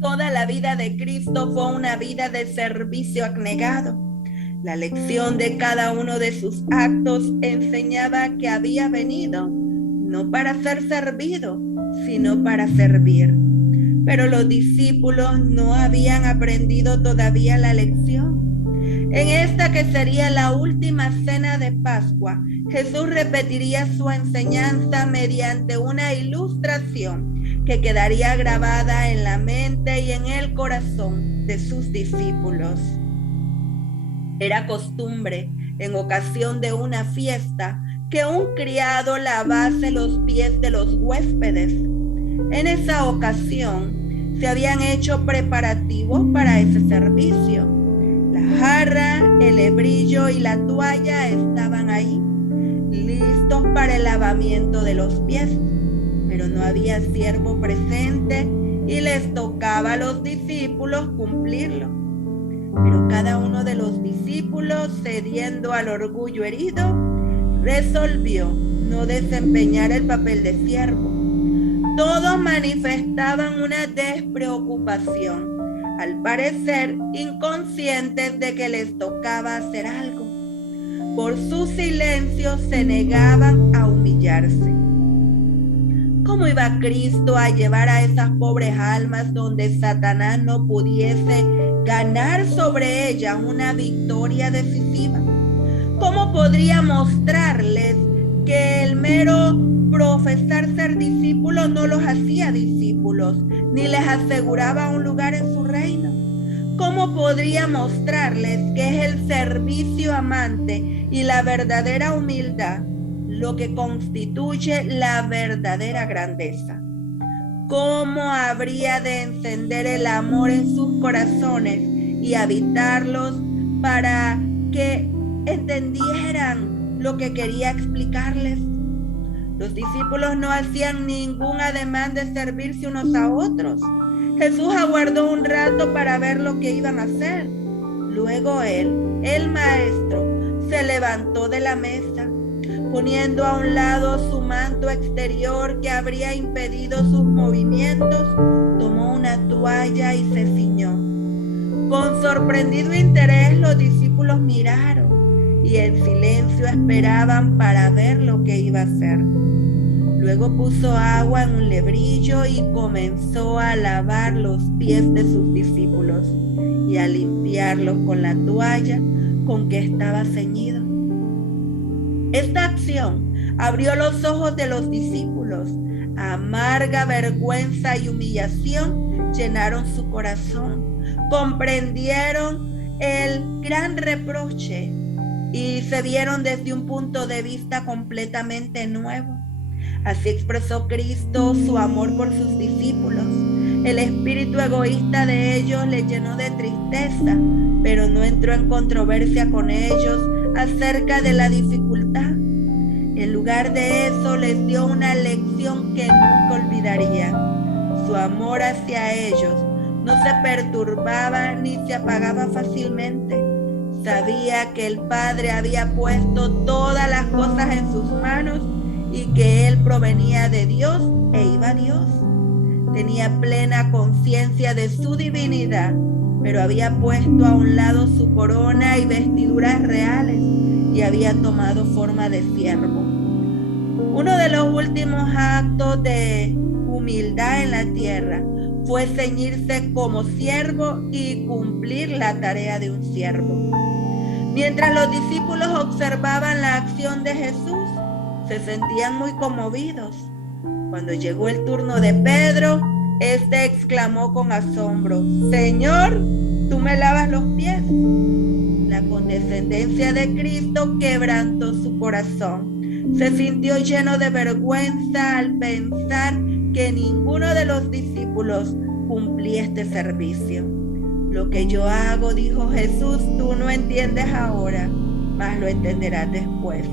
Toda la vida de Cristo fue una vida de servicio abnegado. La lección de cada uno de sus actos enseñaba que había venido no para ser servido, sino para servir. Pero los discípulos no habían aprendido todavía la lección. En esta que sería la última cena de Pascua, Jesús repetiría su enseñanza mediante una ilustración que quedaría grabada en la mente y en el corazón de sus discípulos. Era costumbre, en ocasión de una fiesta, que un criado lavase los pies de los huéspedes. En esa ocasión se habían hecho preparativos para ese servicio. La jarra, el hebrillo y la toalla estaban ahí, listos para el lavamiento de los pies, pero no había siervo presente y les tocaba a los discípulos cumplirlo. Pero cada uno de los discípulos, cediendo al orgullo herido, resolvió no desempeñar el papel de siervo. Todos manifestaban una despreocupación, al parecer inconscientes de que les tocaba hacer algo. Por su silencio se negaban a humillarse. ¿Cómo iba Cristo a llevar a esas pobres almas donde Satanás no pudiese ganar sobre ellas una victoria decisiva? ¿Cómo podría mostrarles que el mero profesar ser discípulos no los hacía discípulos, ni les aseguraba un lugar en su reino? ¿Cómo podría mostrarles que es el servicio amante y la verdadera humildad lo que constituye la verdadera grandeza? ¿Cómo habría de encender el amor en sus corazones y habitarlos para que entendieran lo que quería explicarles? Los discípulos no hacían ningún ademán de servirse unos a otros. Jesús aguardó un rato para ver lo que iban a hacer. Luego él, el maestro, se levantó de la mesa, poniendo a un lado su manto exterior que habría impedido sus movimientos, tomó una toalla y se ciñó. Con sorprendido interés los discípulos miraron y en silencio esperaban para ver lo que iba a hacer. Luego puso agua en un lebrillo y comenzó a lavar los pies de sus discípulos y a limpiarlos con la toalla con que estaba ceñido. Esta acción abrió los ojos de los discípulos. Amarga vergüenza y humillación llenaron su corazón. Comprendieron el gran reproche y se vieron desde un punto de vista completamente nuevo. Así expresó Cristo su amor por sus discípulos. El espíritu egoísta de ellos les llenó de tristeza, pero no entró en controversia con ellos acerca de la dificultad. En lugar de eso, les dio una lección que nunca olvidaría. Su amor hacia ellos no se perturbaba ni se apagaba fácilmente. Sabía que el Padre había puesto todas las cosas en sus manos y que Él provenía de Dios e iba a Dios. Tenía plena conciencia de su divinidad, pero había puesto a un lado su corona y vestiduras reales y había tomado forma de siervo. Uno de los últimos actos de humildad en la tierra fue ceñirse como siervo y cumplir la tarea de un siervo. Mientras los discípulos observaban la acción de Jesús, se sentían muy conmovidos. Cuando llegó el turno de Pedro, este exclamó con asombro: Señor, ¿tú me lavas los pies? La condescendencia de Cristo quebrantó su corazón. Se sintió lleno de vergüenza al pensar que ninguno de los discípulos cumplía este servicio. Lo que yo hago, dijo Jesús, tú no entiendes ahora, mas lo entenderás después.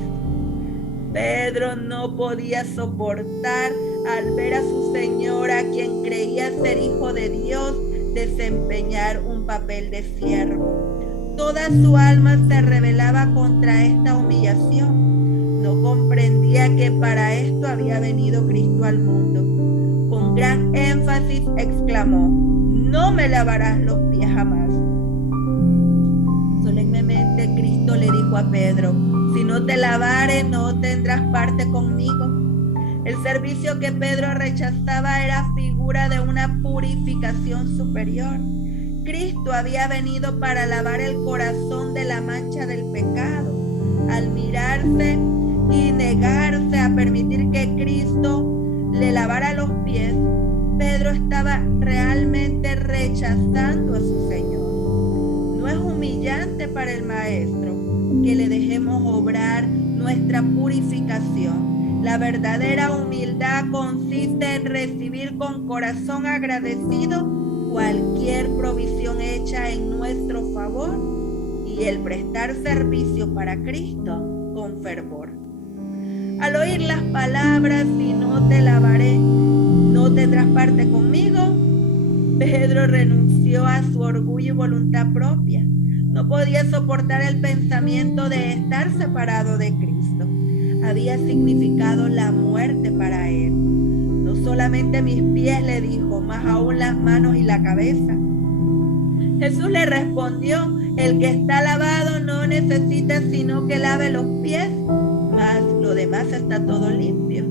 Pedro no podía soportar al ver a su Señor, a quien creía ser hijo de Dios, desempeñar un papel de siervo. Toda su alma se rebelaba contra esta humillación. No comprendía que para esto había venido Cristo al mundo. Con gran énfasis exclamó: no me lavarás los pies jamás. Solemnemente Cristo le dijo a Pedro: si no te lavare, no tendrás parte conmigo. El servicio que Pedro rechazaba era figura de una purificación superior. Cristo había venido para lavar el corazón de la mancha del pecado. Al mirarse y negarse a permitir que Cristo le lavara los pies, Pedro estaba realmente rechazando a su Señor. No es humillante para el Maestro que le dejemos obrar nuestra purificación. La verdadera humildad consiste en recibir con corazón agradecido cualquier provisión hecha en nuestro favor y el prestar servicio para Cristo con fervor. Al oír las palabras: si no te lavaré, no tendrás parte conmigo, Pedro renunció a su orgullo y voluntad propia. No podía soportar el pensamiento de estar separado de Cristo. Había significado la muerte para él. No solamente mis pies, le dijo, más aún las manos y la cabeza. Jesús le respondió: el que está lavado no necesita sino que lave los pies, mas lo demás está todo limpio.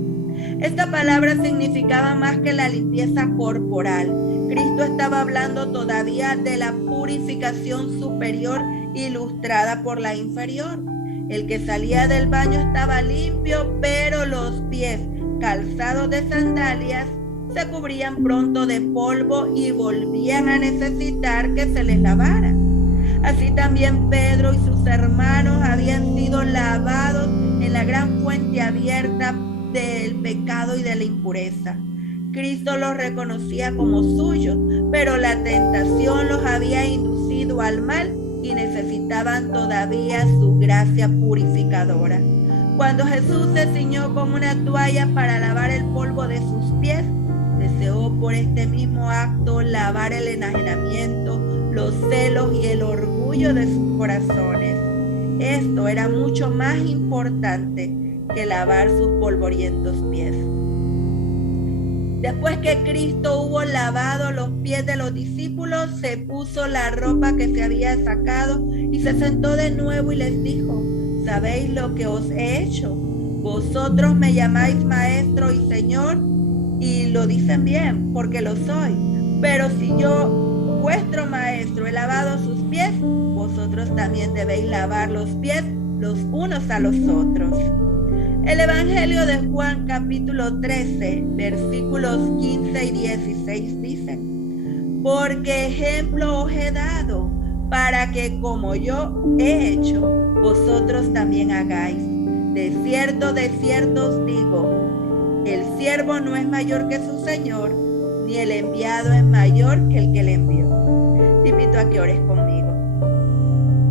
Esta palabra significaba más que la limpieza corporal. Cristo estaba hablando todavía de la purificación superior ilustrada por la inferior. El que salía del baño estaba limpio, pero los pies, calzados de sandalias, se cubrían pronto de polvo y volvían a necesitar que se les lavara. Así también Pedro y sus hermanos habían sido lavados en la gran fuente abierta del pecado y de la impureza. Cristo los reconocía como suyos, pero la tentación los había inducido al mal y necesitaban todavía su gracia purificadora. Cuando Jesús se ciñó con una toalla para lavar el polvo de sus pies, deseó por este mismo acto lavar el enajenamiento, los celos y el orgullo de sus corazones. Esto era mucho más importante que lavar sus polvorientos pies. Después que Cristo hubo lavado los pies de los discípulos, se puso la ropa que se había sacado y se sentó de nuevo y les dijo: ¿sabéis lo que os he hecho? Vosotros me llamáis maestro y señor, y lo dicen bien, porque lo soy. Pero si yo, vuestro maestro, he lavado sus pies, vosotros también debéis lavar los pies los unos a los otros. El Evangelio de Juan capítulo 13, versículos 15 y 16 dice: porque ejemplo os he dado, para que como yo he hecho, vosotros también hagáis. De cierto os digo, el siervo no es mayor que su Señor, ni el enviado es mayor que el que le envió. Te invito a que ores conmigo.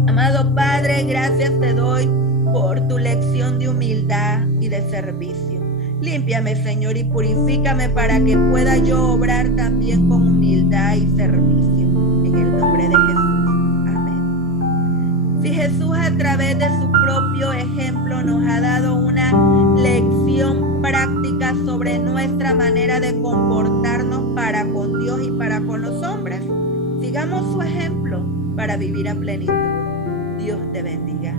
Amado Padre, gracias te doy por tu lección de humildad y de servicio. Límpiame, Señor, y purifícame para que pueda yo obrar también con humildad y servicio. En el nombre de Jesús. Amén. Si Jesús a través de su propio ejemplo nos ha dado una lección práctica sobre nuestra manera de comportarnos para con Dios y para con los hombres, sigamos su ejemplo para vivir a plenitud. Dios te bendiga.